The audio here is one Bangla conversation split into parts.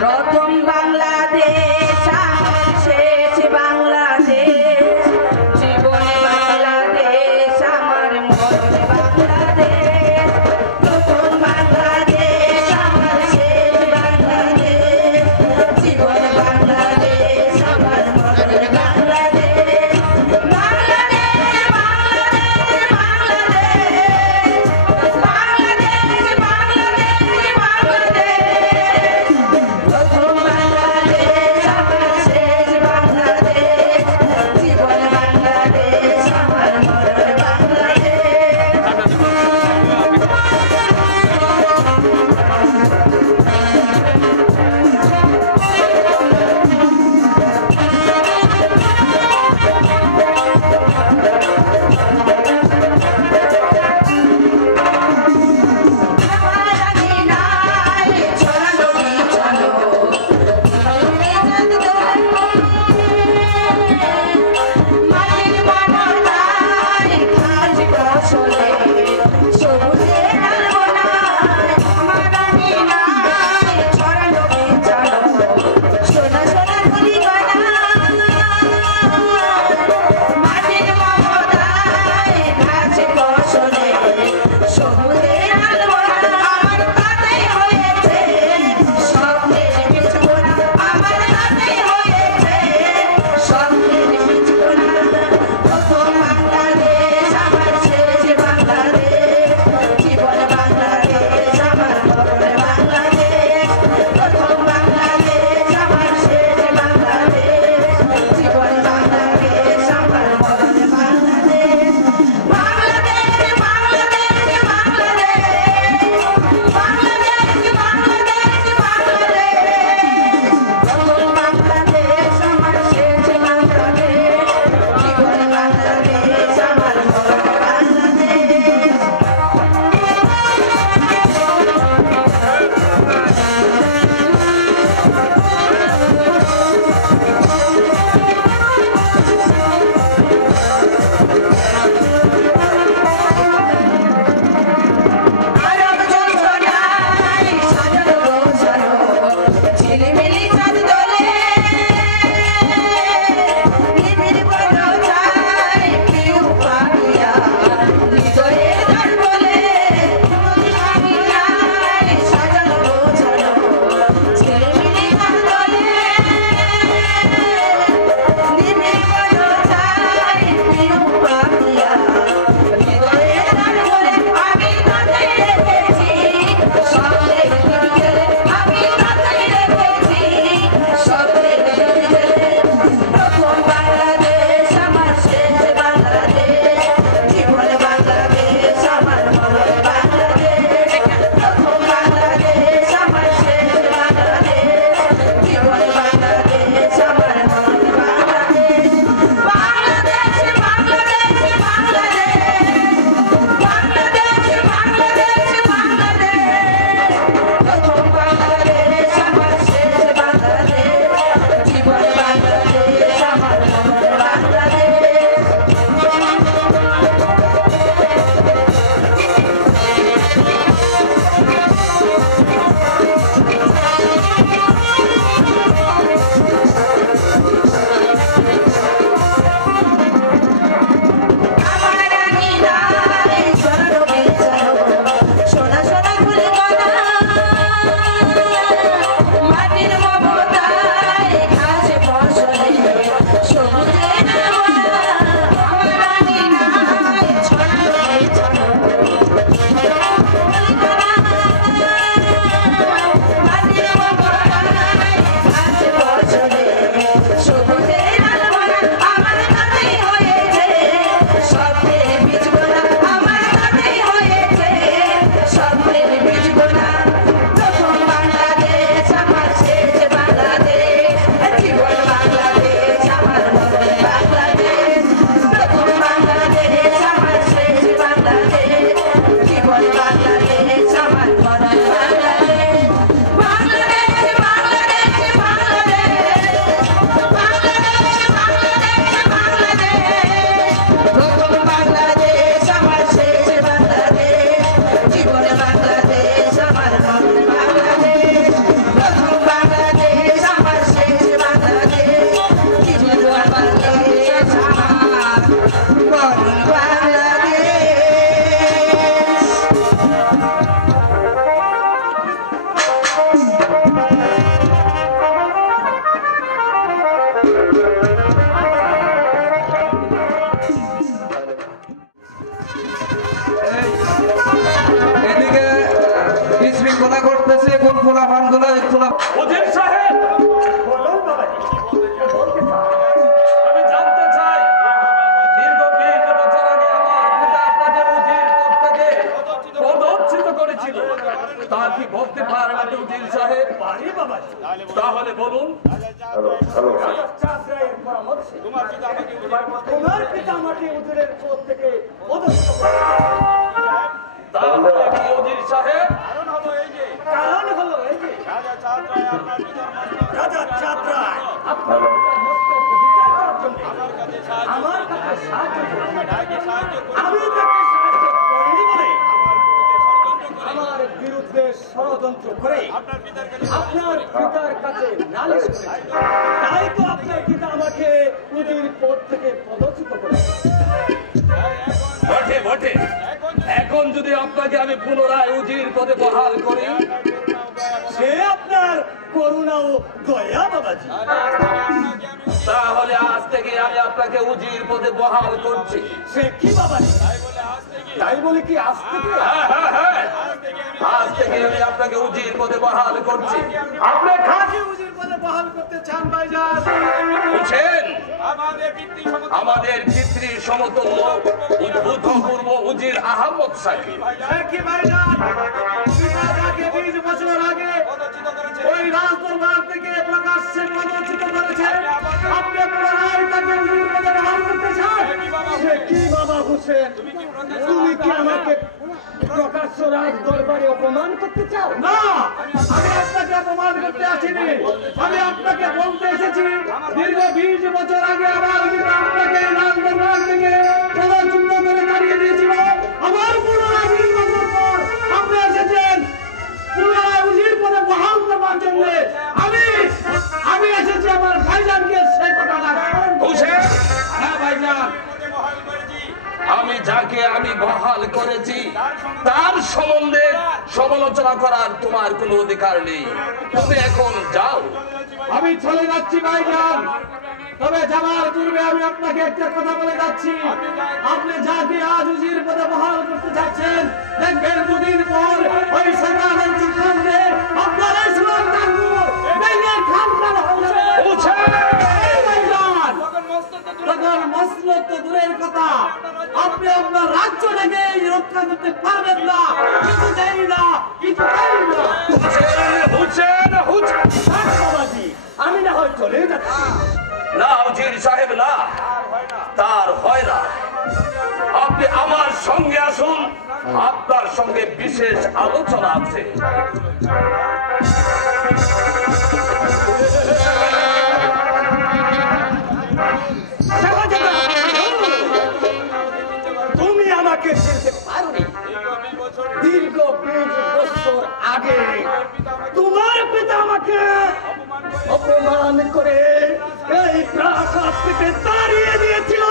প্রথম বাংলাদেশ আমার শেষ বাংলাদেশ, জীবনে বাংলাদেশ আমার মরণে বাংলাদেশ। প্রথম বাংলাদেশ আমার শেষ বাংলাদেশ, জীবনে বাংলাদেশ আমার মরণে বাংলাদেশ। বাংলাদেশ বাংলাদেশ বাংলাদেশ বাংলাদেশ বাংলাদেশ বাংলাদেশ। প্রথম বাংলাদেশ আমার শেষ বাংলাদেশ, জীবন বাংলাদেশ আমার মরণ বাংলাদেশ। পোলাপানগুলো উজির সাহেব, আমি জানতে চাই, দীর্ঘ 20 বছর আগে আমার পিতা আপনাকে উজির পদ থেকে পদচ্যুত করেছিল, তা কি বলতে পারেন আপনি উজির সাহেব? তাহলে বলুন। তোমার পিতা আমাকে উজিরের পদ থেকে পদচ্যুত তাহলে কি উজির সাহেব? কারণ হলো এই যে রাজা চাঁদ রায় আপনার সমস্ত অধিকার করার জন্য আমার কাছে সাহায্য করেছেন। আমি তাকে সাহায্য করিনি বলে আমার বিরুদ্ধে ষড়যন্ত্র করে আপনার পিতার কাছে নালিশ করেছে। তাই তো আপনার পিতা আমাকে উজির পদ থেকে পদচ্যুত করেছে। বটে বটে, এখন যদি আপনাকে আমি পুনরায় উজির পদে বহাল করি, সে আপনার করুণা ও দয়া বাবাজি। তাহলে আজ থেকে আমি আপনাকে উজির পদে বহাল করছি। সে কি বাবাজি? তাই বলে কি আজ থেকে? হ্যাঁ, হ্যাঁ, হ্যাঁ। আজ থেকে আমি আপনাকে উজির পদে বহাল করছি। আপনি কাকে উজির পদে বহাল করতে চান ভাইজান? বুঝছেন, আমাদের পিতৃ সমতুল্য উদ্ভূতপূর্ব উজির আহমদ সাকিব সে কি ভাইজান? পিতা যাকে 20 বছর আগে ওই রাজদরবার থেকে প্রকাশ্যে পদচ্যুত করেছেন, আপনি পুনরায় তাকে উজির পদে বহাল করতে চান? সে কি বাবা হোসেন? তুমি কি আমাকে প্রকাশ্য রাজ দরবারে অপমান করতে চাও? না, আমি আপনাকে অপমান করতে আসিনি। আমি আপনাকে বলতে এসেছি, দীর্ঘ 20 বছর আগে আমার পিতা আপনাকে রাজ দরবার থেকে পদচ্যুত করে দাঁড়িয়ে দিয়েছিল। আমার পুনরায় 20 বছর পর আপনি এসেছেন পুনরায় উজির পদে বহাল করবার জন্য। আমি এসেছি আমার ভাইজানকে সে কথাটা স্মরণ করতে। বুঝছেন? হ্যাঁ ভাইজান, আমি যাকে আমি বহাল করেছি তার সম্বন্ধে সমালোচনা করার তোমার কোনো অধিকার নেই। তুমি এখন যাও। আমি চলে যাচ্ছি ভাইজান, তবে যাওয়ার পূর্বে আমি আপনাকে একটা কথা বলে যাচ্ছি। আপনি যাকে আজ উজির পদে বহাল করতে যাচ্ছেন, দেখবেন দুদিন পর ওই সরকারের চক্রান্তে আপনার এই সুলতানপুর বেঙ্গের খানখান হয়ে যাবে। বুঝছেন? এই ভাইজান, তখন মসলক তো দূরের কথা, আপনি আপনার রাজ্যটাকে রক্ষা করতে পারবেন না। কিছুতেই না, কিছুতেই না। বুঝছেন? বুঝছেন? থাক বাবাজি, আমি না হয় চলে যাচ্ছি। না উজির সাহেব, না, তার হয় না। আপনি আমার সঙ্গে আসুন, আপনার সঙ্গে বিশেষ আলোচনা আছে। তুমি আমাকে চিনতে পারোনি। দীর্ঘ 20 বছর আগে তোমার পিতা আমাকে অপমান করে এই প্রাসাদ থেকে তাড়িয়ে দিয়েছিল।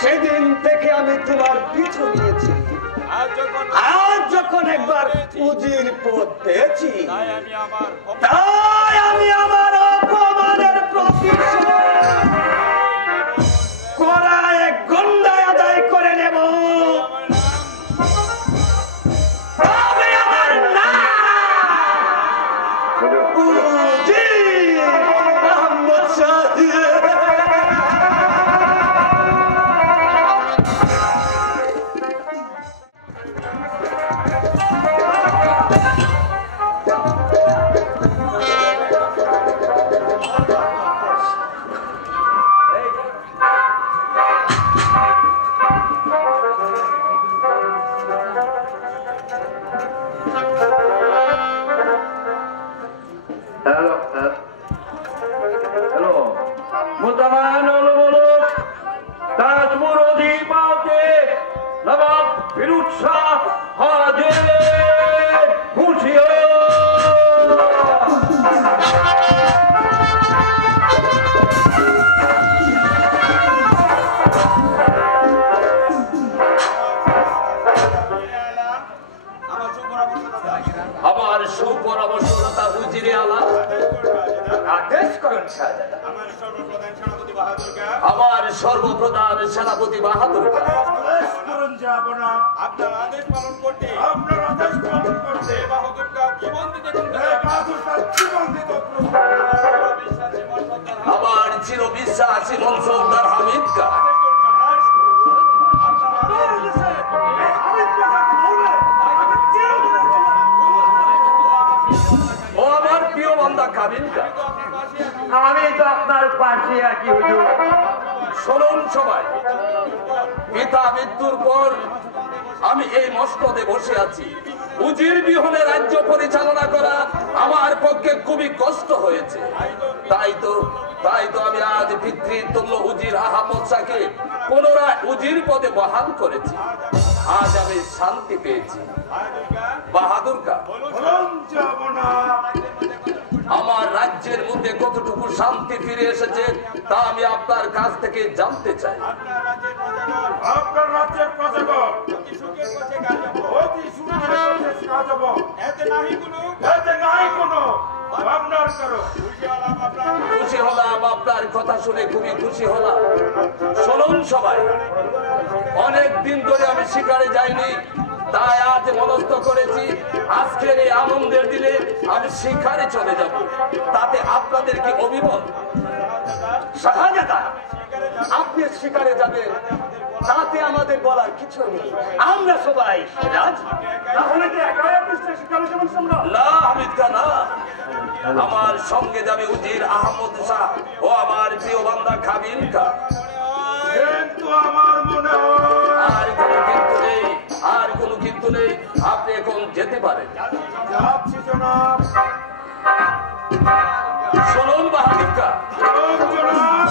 সেদিন থেকে আমি তোমার পিছু নিয়েছি। আজ যখন একবার উজির পদ পেয়েছি, তাই আমি আমার অপমানের প্রতিশোধ করা এক গন্ডায় আদায় করে নেব। তবে আমার নাম উজির আহমদ সাহেব। হ্যালো, মুসলমান অনুমোদক তাজপুর অধিপতি নবাব ফিরোজ শাহ হাজির হুঁশিয়ার। আমার সুপরামর্শদাতা উজিরে আলা, আদেশ করুন শাহজাদা। আমার সর্বপ্রধান সেনাপতি বাহাদুর। আদেশ করুন যাব না। আপনার আদেশ পালন করতে আপনার আদেশ পালন করতে এই বাহাদুরকে জীবন দিতে এই বাহাদুরটা জীবন দিত প্রভু। আমার চির বিশ্বাসী মনসুরদার হামিদ কা ও আমার প্রিয় বান্দা কাবিল কা, আমি তো আপনার পাশে আছি হুজুর। শুনুন সবাই, পিতা মৃত্যুর পর আমি এই মসনদে বসে আছি। উজির বিহনে রাজ্য পরিচালনা করা আমার পক্ষে খুবই কষ্ট হয়েছে। তাই তো আমি আজ পিতৃতুল্য উজির আহমদ শাহকে পুনরায় উজির পদে বহাল করেছি। আজ আমি শান্তি পেয়েছি। বাহাদুর কা, বলুন যাব না। আমার রাজ্যের মধ্যে কতটুকু শান্তি ফিরে এসেছে তা আমি আপনার কাছ থেকে জানতে চাই। আপনার রাজ্যের প্রজাগণ অতি সুখের পথে কাজ যাব। অতি সুখের পথে কাজ যাব। এতে নাহি কোনো এতে নাই কোনো ভাবনার কারো। খুশি হলাম, আপনার কথা শুনে খুবই খুশি হলাম। শুনুন সবাই, অনেক দিন ধরে আমি শিকারে যাইনি, তাই আজ মনস্থ করেছি আজকের এই আনন্দের দিনে আমি শিকারে চলে যাব। তাতে আপনাদের কি অভিমত? শাহজাদা, আপনি শিকারে যাবেন, তাতে আমাদের বলার কিছু নেই। আমরা সবাই রাজি। তাহলে কি একাই আপনি শিকারে যাবেন সম্রাট? না হামিদ কা, না, আমার সঙ্গে যাবে উজির আহমদ শাহ ও আমার প্রিয় বান্দা কাবিল কা। কিন্তু আমার মনে হয় আর কোনো কিন্তু নেই, আর কোনো কিন্তু নেই। আপনি এখন যেতে পারেন। যাচ্ছি জনাব। শুনুন বাহাদুর কা, বলুন জনাব।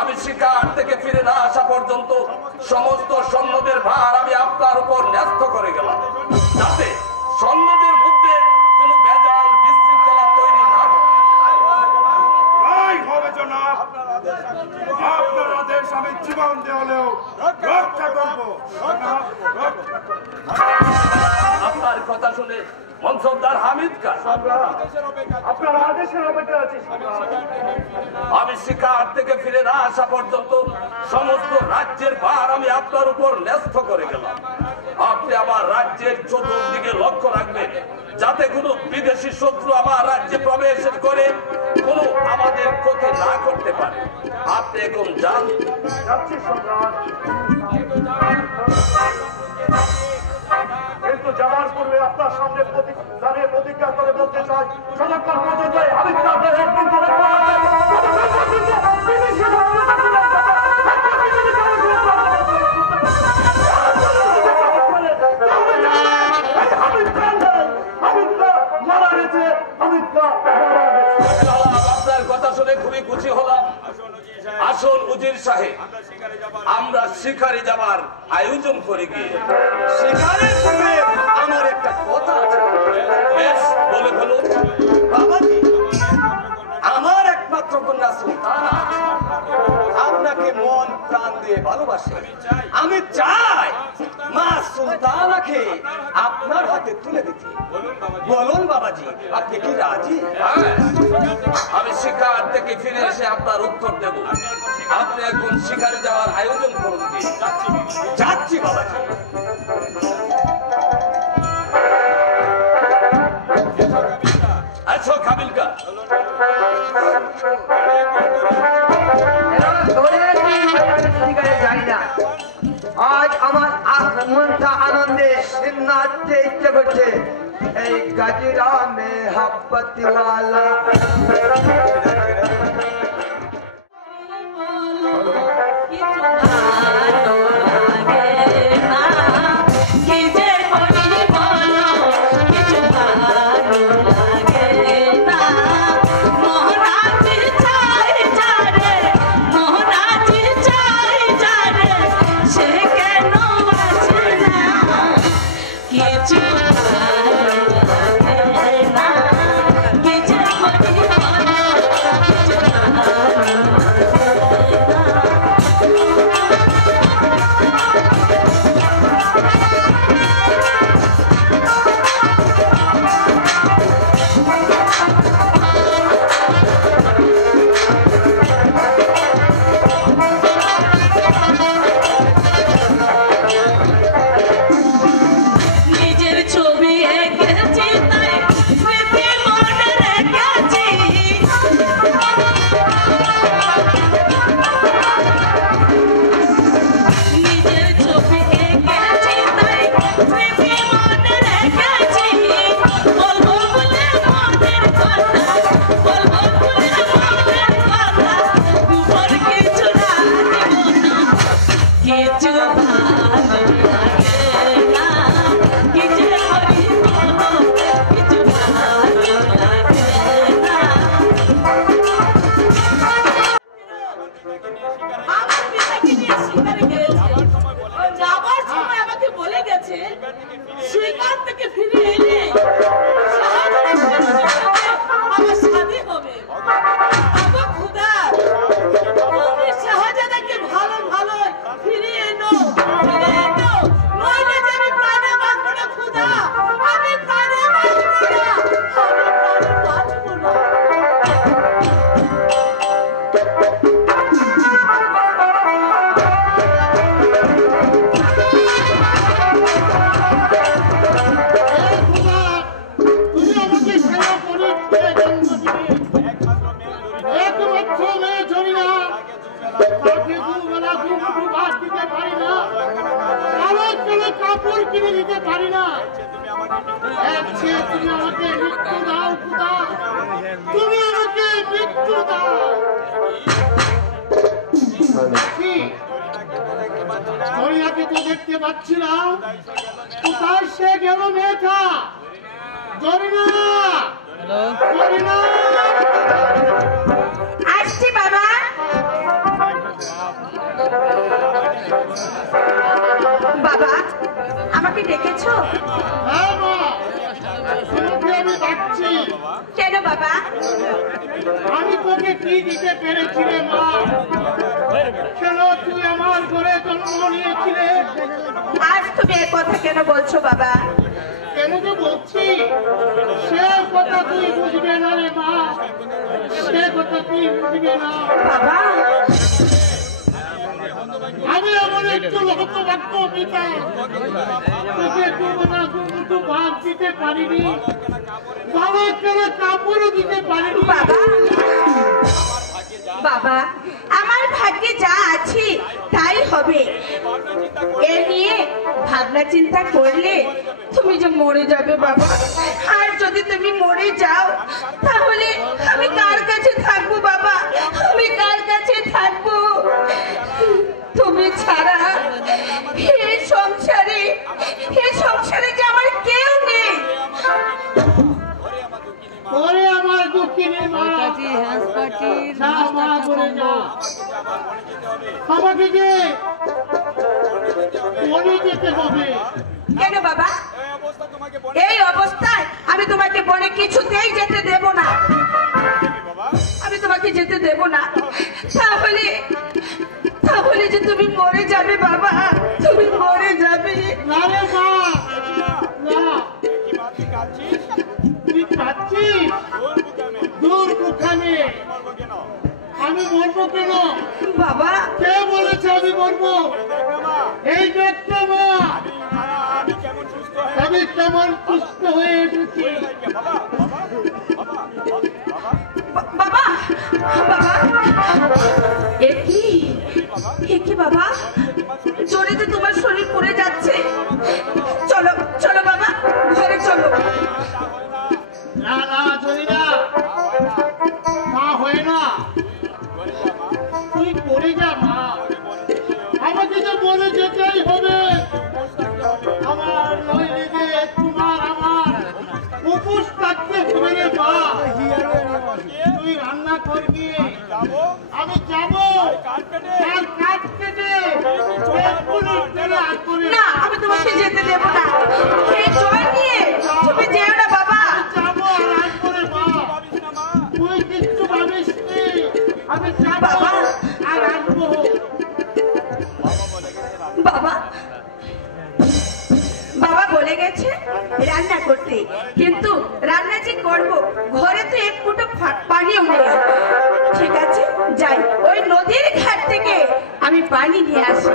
আমি শিকার থেকে ফিরে না আসা পর্যন্ত সমস্ত সৈন্যদের ভার আমি আপনার উপর ন্যস্ত করে গেলাম, যাতে সৈন্যদের মধ্যে কোনো ভেজাল বিশৃঙ্খলা তৈরি না হয়। তাই হবে জনাব। আপনার আদেশ আমি জীবন দেওয়ালেও রক্ষা করবো জনাব, রক্ষা করবো। আপনার কথা শুনে মনসুরদার হামিদ কা, আপনার আদেশের অপেক্ষা আছি। আমি শিকার থেকে ফিরে না আসা পর্যন্ত সমস্ত রাজ্যের ভার আমি আপনার উপর ন্যস্ত করে গেলাম। আপনি আমার রাজ্যের চতুর্দিকে লক্ষ্য রাখবেন, যাতে কোনো বিদেশি শত্রু আমার রাজ্যে প্রবেশ করে কোনো আমাদের ক্ষতি না করতে পারে। আপনি এখন যান। যাচ্ছি সম্রাট। কিন্তু যাওয়ার পূর্বে আপনার সামনে দাঁড়িয়ে প্রতিজ্ঞা করে বলতে চাই, যতক্ষণ পর্যন্ত আমি আপনাদের একদিন ধরে মারা গেছে। আপনার কথা শুনে খুবই খুশি হলাম। আসল উজির সাহেব, আমরা শিকারে যাবার আয়োজন করে গিয়ে শিকারের পূর্বে আমার একটা কথা আছে। বেশ, বলে ফেলুন। বাবাজি, আমার একমাত্র কন্যা সুলতানা আপনাকে মন প্রাণ দিয়ে ভালোবাসে। আমি চাই মা সুলতানাকে আপনার হাতে তুলে দিতে। বলুন বাবাজি, আপনি কি রাজি? আমি শিকার থেকে ফিরে এসে আপনার উত্তর দেব। আপনি এখন শিকারে যাওয়ার আয়োজন করুন। যাচ্ছি বাবাজি। আচ্ছা কাবিল কা, শিকারে যাই না। আজ আমার মনটা আনন্দে নাচতে ইচ্ছে করছে। এই গাজিরা মে হাব্বতিওয়ালা কিছু হয়েছে সেখান থেকে ফিরে এলে শাহজাহানের সাথে আমার শাদী হবে। আগো খোদা, তুমি শাহজাদাকে ভালো ভালো ফিরিয়ে এনো, নইলে যে আমি প্রাণে বাঁচবো না খোদা, আমি প্রাণে বাঁচবো না, আমি প্রাণে বাঁচবো না। কাপড় কিনে দিতে পারি না, তুমি আমাকে মৃত্যু দাও খোদা, তুমি আমাকে মৃত্যু দাও। জরিনাকে তো দেখতে পাচ্ছি না, কোথায় সে গেল মেয়েটা? জরিনা, জরিনা, আসছি বাবা। বাবা, আমাকে ডেকেছো? হ্যাঁ মা, তোমাকে আমি ডাকছি। কেন বাবা? আমি তোকে কি দিতে পেরেছি রে মা? কেন তুই আমার ঘরে জন্ম নিয়েছিলে? আজ তুমি এই কথা কেন বলছো বাবা? কেন তো বলছি, সে কথা তুই বুঝবে না রে মা, সে কথা তুই বুঝবে না বাবা। আমি এমন একটু হতভাগ্য পিতা, তোকে দুটো ভাগ দিতে পারিনি, ভালো করে কাপড়ও দিতে পারিনি বাবা। বাবা, আমার ভাগ্যে যা আছে তাই হবে। এ নিয়ে ভাবনা চিন্তা করলে তুমি যে মরে যাবে বাবা, আর যদি তুমি মরে যাও তাহলে আমি কার কাছে থাকবো বাবা? আমি কার কাছে থাকবো? তুমি ছাড়া এই সংসারে যে আমার কেউ নেই। ওরে আমার দুঃখিনী মা, যা মা বলে যা, আমাকে যে বনে যেতে হবে। কেন বাবা? এই অবস্থায় আমি তোমাকে বনে কিছুতেই যেতে দেব না, আমি তোমাকে যেতে দেব না। তাহলে যে তুমি মরে যাবে বাবা, তুমি মরে যাবে। না রে মা, না, তুই কাঁদছিস? দূর মুখানে, আমি মরবো কেন বাবা? কে বলেছে আমি মরবো? এই দেখতে মা, আমি কেমন সুস্থ হয়ে এসেছি। বাবা, বাবা, এ কি বাবা? জোরে যে তোমার শরীর পুড়ে যাচ্ছে। চলো চলো বাবা, ঘরে চলো। না না জরিনা, মা হয় না, তুই পড়ে যা মা, আমাকে যে বলে যেতেই হবে। আমার নইলে যে তোমার আমার উপোস থাকতে হবে রে মা। তুই রান্না করবি, আমি যাবো, আর কাঠ কেটে না, আমি তোমাকে যেতে দেব না। এই জয় নিয়ে তুমি যেও না বাবা। যাবো আর আসবো রে মা, তুই কিচ্ছু ভাবিস নি, আমি যাবো বাবা। আর আসবো। বাবা, বাবা বলে গেছে রান্না করতে, কিন্তু রান্না যে করবো ঘরে তো এক ফুটো পানিও নেই। ঠিক আছে, যাই, ওই নদীর ঘাট থেকে আমি পানি নিয়ে আসি।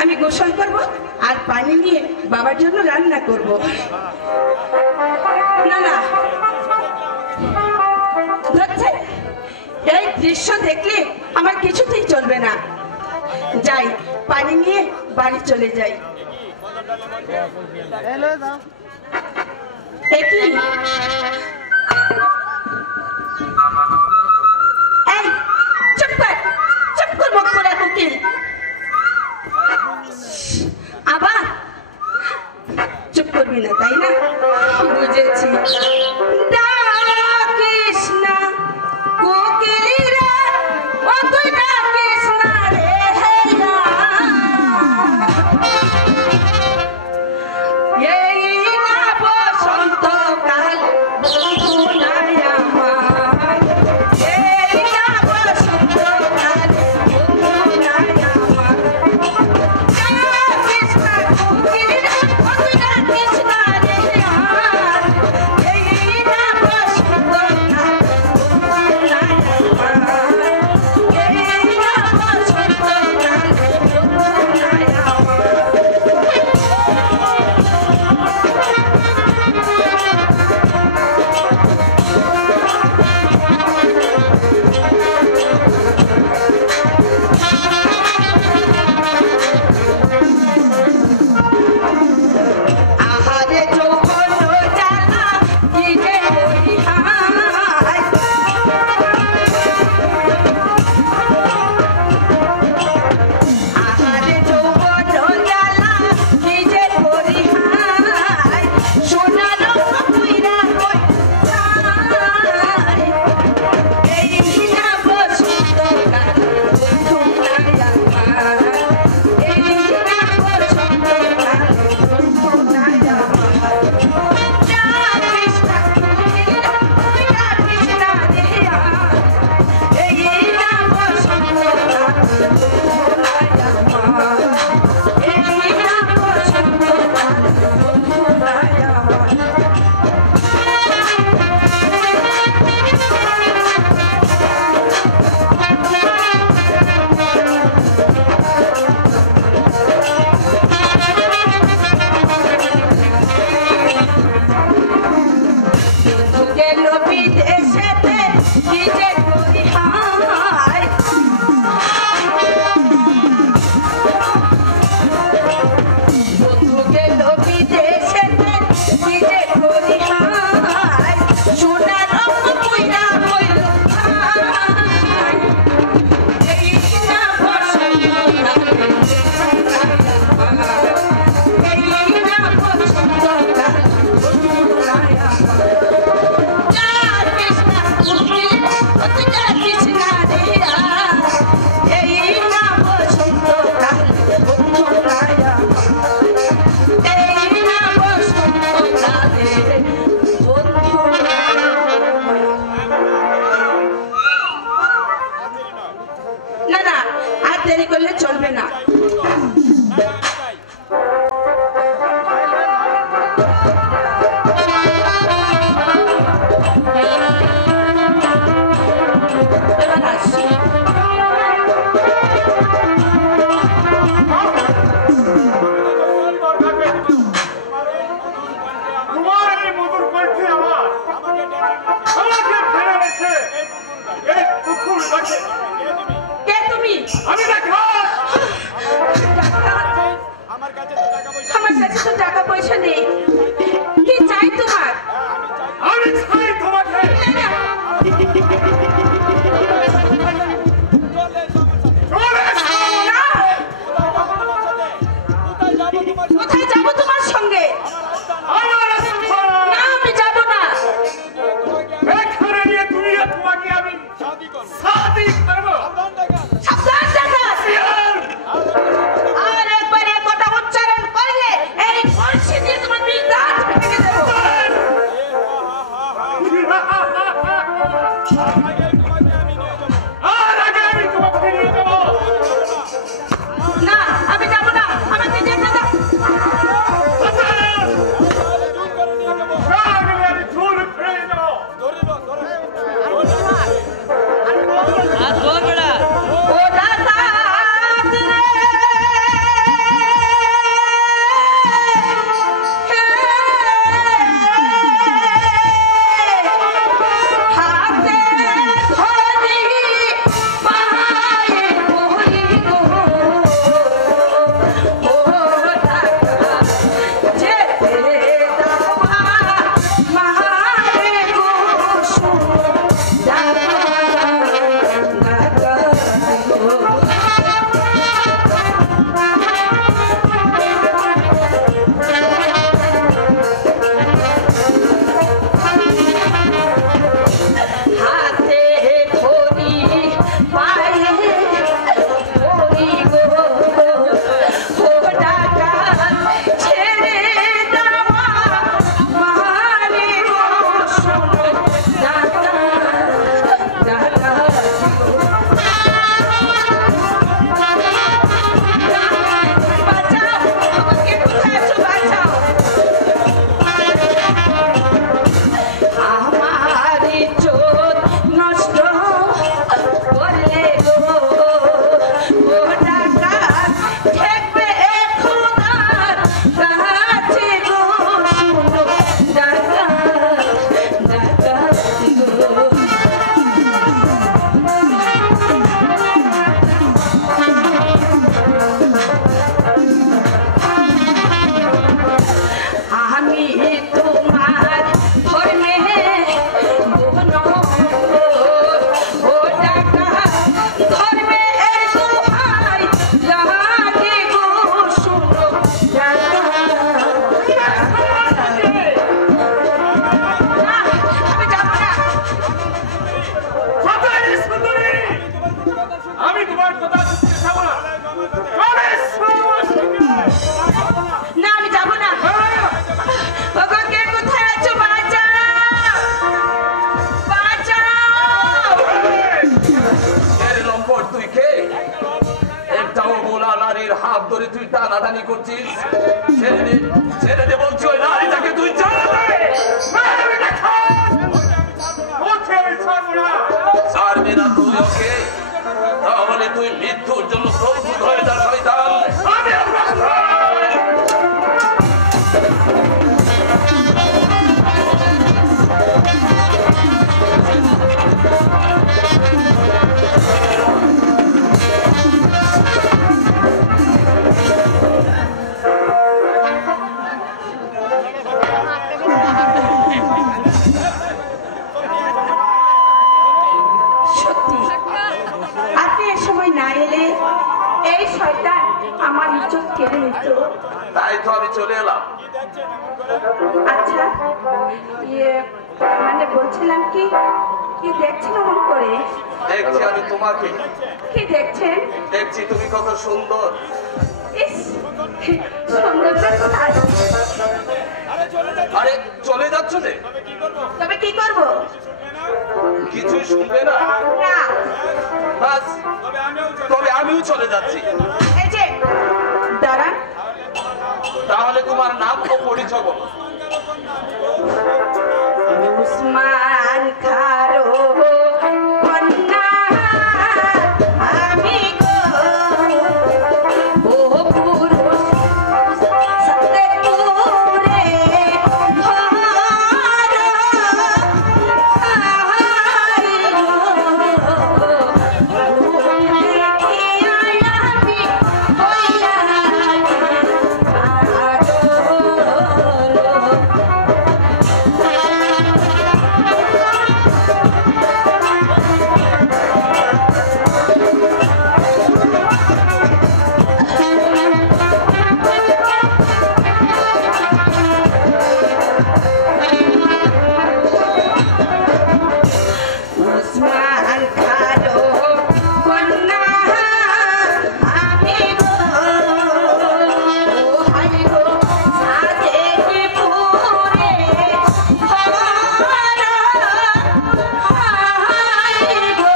আমি গোসল করব আর পানি নিয়ে বাবার জন্য রান্না করব। না না, ধরছে, এই দৃশ্য দেখলে আমার কিছুতেই চলবে না। যাই, পানি নিয়ে বাড়ি চলে যাই। একই এই চুপ কর, চুপ কর বক করে কুকিল। আবার চুপ করবি না, তাই না? বুঝেছি। ডাকিস না কোকিলা, ও তুই ডাকিস না রে হেলা। এই না বসন্তকাল বন্ধু নাই আমার, এই না বসন্তকাল বন্ধু নাই আমার। ডাকিস না কোকিলা, ও তুই ডাকিস না রে আর, এই না বসন্তকাল বন্ধু নাই আমার, এই না বসন্তকাল বন্ধু নাই আমার। আহারে যৌবন জ্বালা কি যে করি হায়, আহারে যৌবন জ্বালা কি যে করি হায়, সোনার পুইরা কই যায়, এই না বসন্তকাল বন্ধু নাই আমার, এই না বসন্তকাল বন্ধু নাই আমার। ডাকিস না কোকিলা, তুই ডাকিস না রে আর, এই না বসন্তকাল বন্ধু নাই আমার, এই না বসন্তকাল বন্ধু নাই আমার। বন্ধু গেল বিদেশেতে কি যে করি হায়, বন্ধু গেল বিদেশেতে কি যে করি হায়, সোনার পুইরা হইল হায়, এই না বসন্তকাল এই না বসন্তকাল বন্ধু নাই আমার। ডাকিস না কোকিলা, ও তুই ডাকিস না রে আর, এই না বসন্তকাল বন্ধু নাই আমার, এই না বসন্তকাল বন্ধু নাই আমার। না না, আর দেরি করলে চলবে না। এবার আসছি। তোমার এই মধুর কণ্ঠে আমার আমাকে ফেলে গেছে এই পুকুর কাছে। কে তুমি? আমি দেখা টাকা? আমার কাছে তো টাকা পয়সা আমার কাছে তো টাকা পয়সা নেই। কি চাই তোমার? আমি চাই তোমাকে। না, না, চলে সমস্যা চলে এসো। না, কোথায় যাবো তোমার সাথে? কোথায় যাবো তোমার সঙ্গে? আমার রাস্তা। না, আমি যাবো না। এখানে নিয়ে তুমি আর তোমাকে আমি শাদি করবো। শাদি করবো। সাবধান দেখা। সাবধান থাকা। আর একবার এ কথা উচ্চারণ করলে এই কলসি দিয়ে তোমার বিষ হাত ধরে তুই টানাটানি করছিস? ছেড়ে দে বলছি, ওই নারীটাকে তুই জানাবে। ছাড়বি না তুই ওকে, তাহলে তুই মৃত্যুর জন্য প্রস্তুত হয়ে যা শয়তান। সত্যি আপনি এ সময় না এলে এই শয়তান আমার ইজ্জত কেড়ে নিত। তাই তো আমি চলে এলাম। আচ্ছা মানে বলছিলাম কি কি দেখছেন অমন করে? দেখছি আমি তোমাকে। কি দেখছেন? দেখছি তুমি কত সুন্দর। ইস, সুন্দরটা কোথায়? আরে চলে যাচ্ছ যে? তবে কি করব? কিছুই শুনবে না? না, বাস, তবে আমিও চলে যাচ্ছি। এই যে দাঁড়ান। তাহলে তোমার নাম ও পরিচয় বলো। উসমান খারো কন্যা আমি গো, ও পুরুষ সতে পুরে ভরা উসমান খারো কন্যা আমি গো, ও হাই গো সাজে পুরে ভরা হাই গো,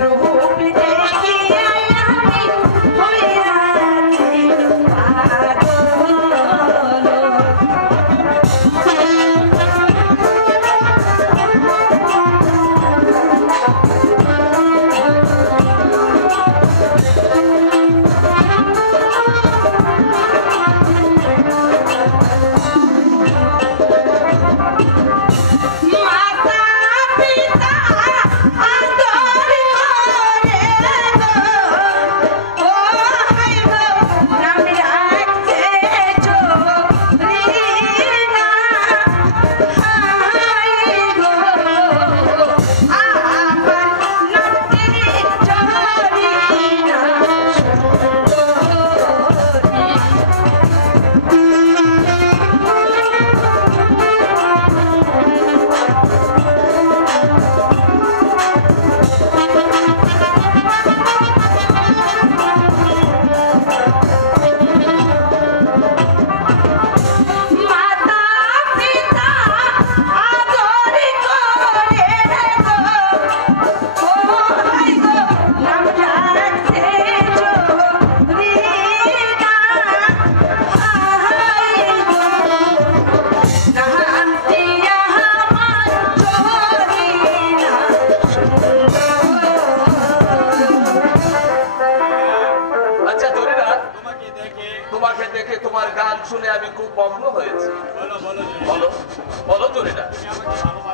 রূপ দেখিয়া আমি হইয়াছি মাতা পিতা আদর করে গো, ও হাই গো নাম রাখছে জরিনা, হাই গো আমার নামটি জরিনা মাতা পিতা আদর করে গো, ও হাই গো নাম রাখছে জরিনা, হাই গো নামটি আমার জরিনা আচ্ছা জরিনা, তোমাকে দেখে তোমার গান শুনে আমি খুব মগ্ন হয়েছি। বলো বলো জরিনা,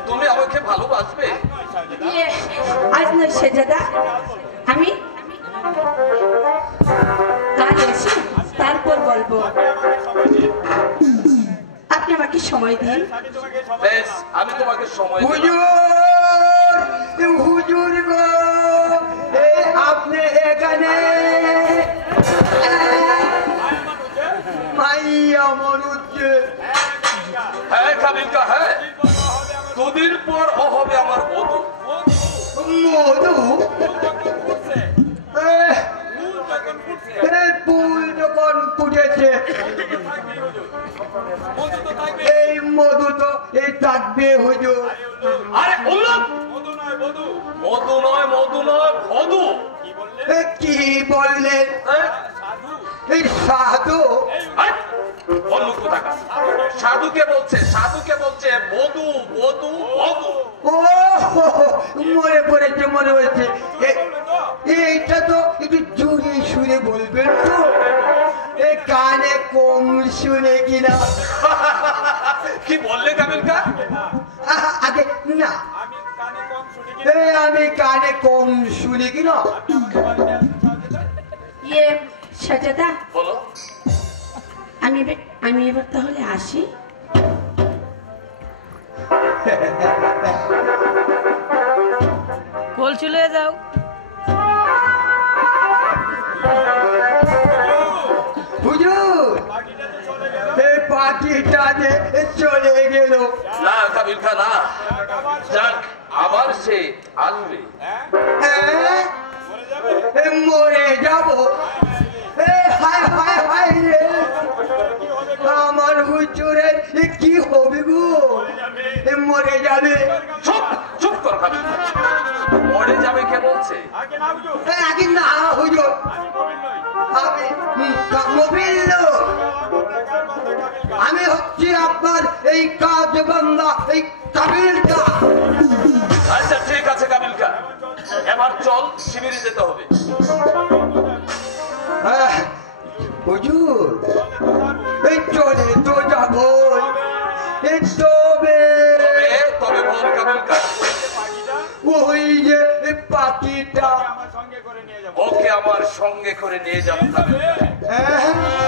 তুমি আমাকে ভালোবাসবে? ইয়ে, আজ নয় শেজাদা, আমি কাল এসে তারপর বলবো। আপনি আমাকে সময় দিন। বেশ, আমি তোমাকে সময় দেব। হুজুর, হুজুর গো, আপনি এখানে মাইয়া মরুচ্ছে। হ্যাঁ কাবিলকা, হ্যাঁ দুদিন পর ও হবে আমার বধূ। মধু ফুল যখন ফুটেছে এই মধু তো এই থাকবে হুজুর। আরে উল্লুক, মধু নয়, মধু নয়, ভধু। কি বললেন? এই সাধু? অন্য কোথাকার সাধুকে বলছে, সাধুকে বলছে বধূ বধূ বধূ। ও মনে পড়েছে, মনে হয়েছে। এইটা তো একটু জোরে সুরে বলবেন তো, কানে কম শুনে কিনা? কি বললে কাবিলকা? আগে না, আমি কানে কম শুনি কি আমি কানে কম শুনি কিনা? ইয়ে সাজাদা, বলো। আমি এবার তাহলে আসি। কোল চলে যাও। হুজুর, এই পাখিটা যে চলে গেল। না কাবিলকা না, যাক আবার সে আসবে। হ্যাঁ, মরে যাব। হায় হায় হায় রে, আমার হুজুরের কি হবে গো? মরে যাবে। চুপ চুপ কর কাবিলকা, মরে যাবে কে বলছে? আগে না বুঝো আগে না হুজুর, আমি কামবিল লোক। আমি হচ্ছি আপনার এই কাজ বান্দা, এই কাবিলকা। আচ্ছা ঠিক আছে কাবিলকা, এবার চল শিবিরে যেতে হবে। হুজুর, এই চলে তো যাবো, তবে তবে বল কাবিলকা। ওই যে পাখিটা আমার সঙ্গে করে নিয়ে যাবো ওকে আমার সঙ্গে করে নিয়ে যাবো কাবিলকা। হ্যাঁ